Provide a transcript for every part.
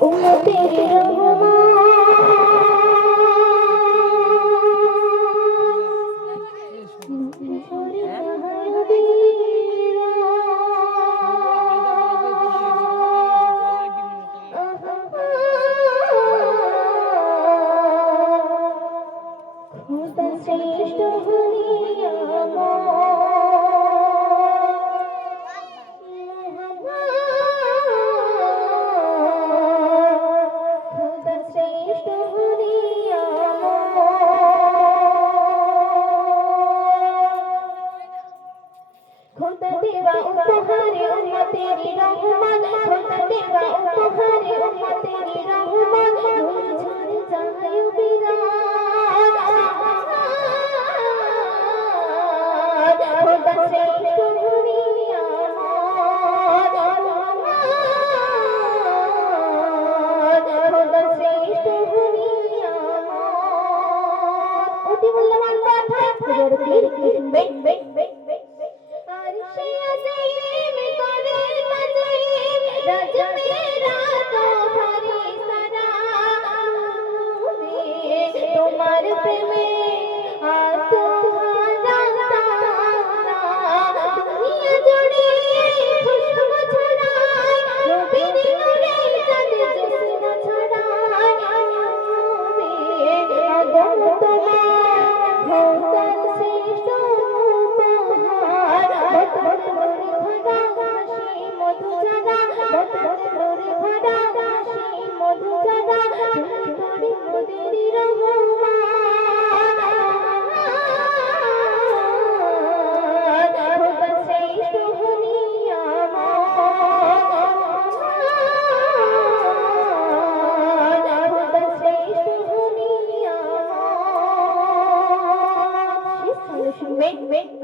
উম্মতের খোদা শ্রেষ্ঠ খোদা দেওয়া উপহারে উম্মতের রহমান খোদা দেওয়া উপহারে উম্মতের রহমান নূর ঝরে যায় বিরান খোদা শ্রেষ্ঠ খোদা শ্রেষ্ঠ অতি মূল্যবান কথা। জোরে দিয়ে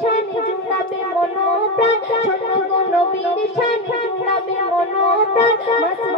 শান জুড়াবে মনোপ্রাণ। শোনো গো নবীর শান জুড়াবে মনোপ্রাণ। মাসুদ